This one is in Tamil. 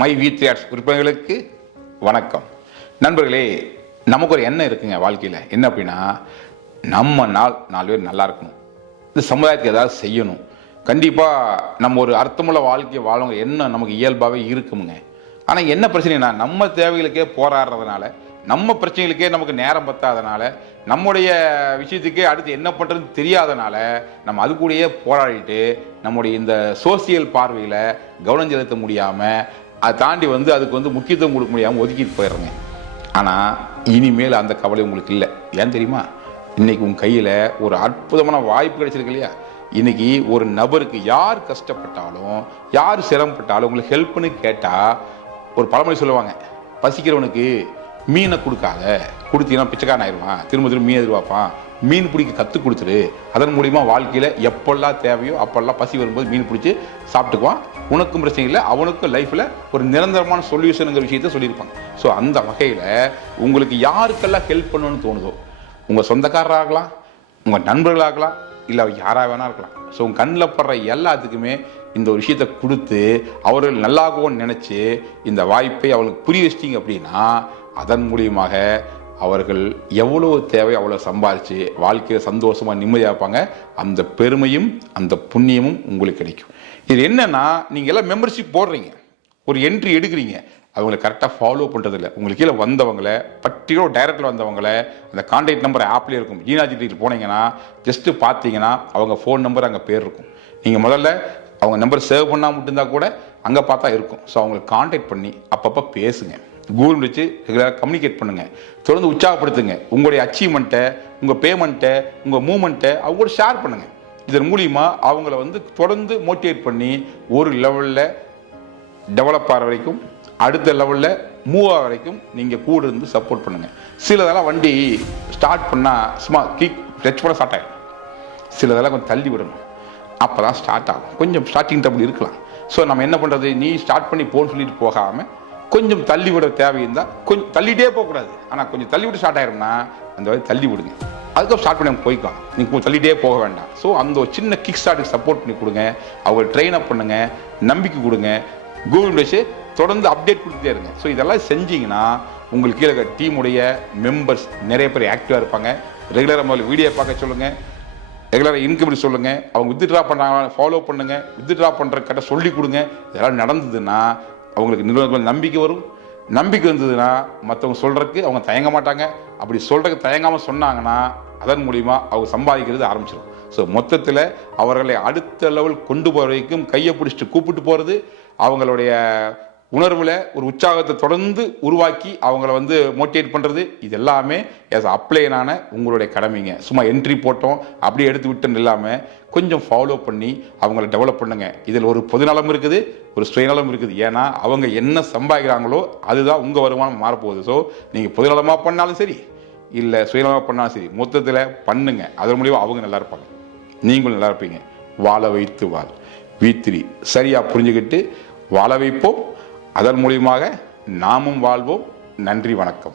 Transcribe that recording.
மை வி3 ஆர்ட்ஸ் உறுப்பினர்களுக்கு வணக்கம். நண்பர்களே, நமக்கு ஒரு எண்ணம் இருக்குங்க வாழ்க்கையில். என்ன அப்படின்னா, நம்ம நாலு பேர் நல்லா இருக்கணும், இந்த சமுதாயத்துக்கு ஏதாவது செய்யணும், கண்டிப்பாக நம்ம ஒரு அர்த்தமுள்ள வாழ்க்கையை வாழவங்க எண்ணம் நமக்கு இயல்பாகவே இருக்குமுங்க. ஆனால் என்ன பிரச்சனைனா, நம்ம தேவைகளுக்கே போராடுறதுனால, நம்ம பிரச்சனைகளுக்கே நமக்கு நேரம் பத்தாதனால, நம்முடைய விஷயத்துக்கே அடுத்து என்ன பண்ணுறதுன்னு தெரியாதனால நம்ம அது கூடயே போராடிட்டு நம்முடைய இந்த சோசியல் பார்வையில் கவனம் செலுத்த முடியாமல், அதை தாண்டி அதுக்கு முக்கியத்துவம் கொடுக்க முடியாமல் ஒதுக்கிட்டு போயிடுறேங்க. ஆனால் இனிமேல் அந்த கவலை உங்களுக்கு இல்லை. ஏன் தெரியுமா? இன்றைக்கி உங்கள் கையில் ஒரு அற்புதமான வாய்ப்பு கிடைச்சிருக்கு இல்லையா? இன்றைக்கி ஒரு நபருக்கு யார் கஷ்டப்பட்டாலும், யார் சிரமப்பட்டாலும் உங்களுக்கு ஹெல்ப்னு கேட்டால், ஒரு பழமொழி சொல்லுவாங்க, பசிக்கிறவனுக்கு மீனை கொடுக்காத, கொடுத்தீங்கன்னா பிச்சைக்காரன் ஆயிடுவான், திரும்ப மீன் எதிர்பார்ப்பான், மீன் பிடிக்க கற்றுக் கொடுத்துரு, அதன் மூலிமா வாழ்க்கையில் எப்பெல்லாம் தேவையோ அப்பெல்லாம் பசி வரும்போது மீன் பிடிச்சி சாப்பிட்டுக்குவான், உனக்கும் பிரச்சனை இல்லை, அவனுக்கும் லைஃப்பில் ஒரு நிரந்தரமான சொல்யூஷனுங்கிற விஷயத்த சொல்லியிருப்பாங்க. ஸோ அந்த வகையில் உங்களுக்கு யாருக்கெல்லாம் ஹெல்ப் பண்ணணும்னு தோணுதோ, உங்கள் சொந்தக்காரராகலாம், உங்கள் நண்பர்களாகலாம், இல்லை யாராக வேணா இருக்கலாம். ஸோ உங்கள் கண்ணில் படுற எல்லாத்துக்குமே இந்த ஒரு விஷயத்தை கொடுத்து அவர்கள் நல்லாகும்னு நினச்சி இந்த வாய்ப்பை அவங்களுக்கு புரிய வச்சிட்டிங்க அப்படின்னா, அதன் மூலியமாக அவர்கள் எவ்வளோ தேவை அவ்வளோ சம்பாதிச்சு வாழ்க்கையை சந்தோஷமாக நிம்மதியாக இருப்பாங்க. அந்த பெருமையும் அந்த புண்ணியமும் உங்களுக்கு கிடைக்கும். இது என்னன்னா, நீங்கள் எல்லாம் மெம்பர்ஷிப் போடுறீங்க, ஒரு என்ட்ரி எடுக்கிறீங்க, அவங்களை கரெக்டாக ஃபாலோ பண்ணுறதில்ல. உங்களுக்கு கீழே வந்தவங்களை, பர்டிகுலர் டைரக்டில் வந்தவங்களை, அந்த கான்டாக்ட் நம்பர் ஆப்லேயே இருக்கும். ஜீனாஜிட்டியில் போனீங்கன்னா ஜஸ்ட்டு பார்த்தீங்கன்னா அவங்க ஃபோன் நம்பர் அங்கே பேர் இருக்கும். நீங்கள் முதல்ல அவங்க நம்பர் சேவ் பண்ணால் மட்டும்தான் கூட அங்கே பார்த்தா இருக்கும். ஸோ அவங்களுக்கு கான்டாக்ட் பண்ணி அப்பப்போ பேசுங்க, கூகுள் வச்சு ரெகுலராக கம்யூனிகேட் பண்ணுங்கள், தொடர்ந்து உற்சாகப்படுத்துங்க. உங்களுடைய அச்சீவ்மெண்ட்டை, உங்கள் பேமெண்ட்டை, உங்கள் மூமெண்ட்டை அவங்க கூட ஷேர் பண்ணுங்கள். இதன் மூலிமா அவங்கள தொடர்ந்து மோட்டிவேட் பண்ணி ஒரு லெவலில் டெவலப் ஆகிற வரைக்கும், அடுத்த லெவலில் மூவ் ஆகிற வரைக்கும் நீங்கள் கூட இருந்து சப்போர்ட் பண்ணுங்கள். சிலதெல்லாம் வண்டி ஸ்டார்ட் பண்ணால் சும்மா டச் பண்ண ஸ்டார்ட் ஆகிடும், சிலதெல்லாம் கொஞ்சம் தள்ளி விடணும், அப்போ தான் ஸ்டார்ட் ஆகும். கொஞ்சம் ஸ்டார்டிங் ட்ரபிள் இருக்கலாம். ஸோ நம்ம என்ன பண்ணுறது, நீ ஸ்டார்ட் பண்ணி போன்னு சொல்லிட்டு போகாமல் கொஞ்சம் தள்ளி விட தேவை இருந்தால் கொஞ்சம் தள்ளிகிட்டே போகக்கூடாது. ஆனால் கொஞ்சம் தள்ளி விட்டு ஸ்டார்ட் ஆகிடும்னா அந்த மாதிரி தள்ளி விடுங்க, அதுக்கப்புறம் ஸ்டார்ட் பண்ணி போய்க்கலாம். நீங்கள் தள்ளிகிட்டே போக வேண்டாம். ஸோ அந்த ஒரு சின்ன கிக் ஸ்டார்ட்டுக்கு சப்போர்ட் பண்ணி கொடுங்க, அவங்க ட்ரெயின் அப் பண்ணுங்கள், நம்பிக்கை கொடுங்க, கூகுள் வச்சு தொடர்ந்து அப்டேட் கொடுத்துட்டே இருங்க. ஸோ இதெல்லாம் செஞ்சீங்கன்னா உங்களுக்கு கீழே டீமுடைய மெம்பர்ஸ் நிறைய பேர் ஆக்டிவாக இருப்பாங்க. ரெகுலராக முதல்ல வீடியோ பார்க்க சொல்லுங்கள், ரெகுலராக இன்கம் சொல்லுங்கள், அவங்க வித்ட்ரா பண்ணுறாங்க ஃபாலோ பண்ணுங்கள், வித்ட்ரா பண்ணுற கட்ட சொல்லி கொடுங்க. இதெல்லாம் நடந்ததுன்னா அவங்களுக்கு நிறுவனங்கள் நம்பிக்கை வரும். நம்பிக்கை வந்ததுன்னா மற்றவங்க சொல்கிறதுக்கு அவங்க தயங்க மாட்டாங்க. அப்படி சொல்கிறதுக்கு தயங்காமல் சொன்னாங்கன்னா அதன் மூலிமா அவங்க சம்பாதிக்கிறது ஆரம்பிச்சிடும். ஸோ மொத்தத்தில் அவர்களை அடுத்த லெவல் கொண்டு போகிற வரைக்கும் கையை பிடிச்சிட்டு கூப்பிட்டு போகிறது, அவங்களுடைய உணர்வில் ஒரு உற்சாகத்தை தொடர்ந்து உருவாக்கி அவங்கள மோட்டிவேட் பண்ணுறது, இது எல்லாமே ஆஸ் அப்ளைனான உங்களுடைய கடமைங்க. சும்மா என்ட்ரி போட்டோம் அப்படியே எடுத்து விட்டுன்னு இல்லாமல் கொஞ்சம் ஃபாலோ பண்ணி அவங்கள டெவலப் பண்ணுங்க. இதில் ஒரு பொதுநலம் இருக்குது, ஒரு சுயநலம் இருக்குது. ஏன்னா அவங்க என்ன சம்பாதிக்கிறாங்களோ அதுதான் உங்கள் வருமானம் மாறப்போகுது. ஸோ நீங்கள் பொதுநலமாக பண்ணாலும் சரி, இல்லை சுயநலமாக பண்ணாலும் சரி, மொத்தத்தில் பண்ணுங்க. அதன் மூலியமாக அவங்க நல்லா இருப்பாங்க, நீங்களும் நல்லா இருப்பீங்க. வாழ வைத்து வாழ் வி3 சரியாக புரிஞ்சுக்கிட்டு வாழ வைப்போம். அதன் மூலியமாக நாமும் வாழ்வோம். நன்றி, வணக்கம்.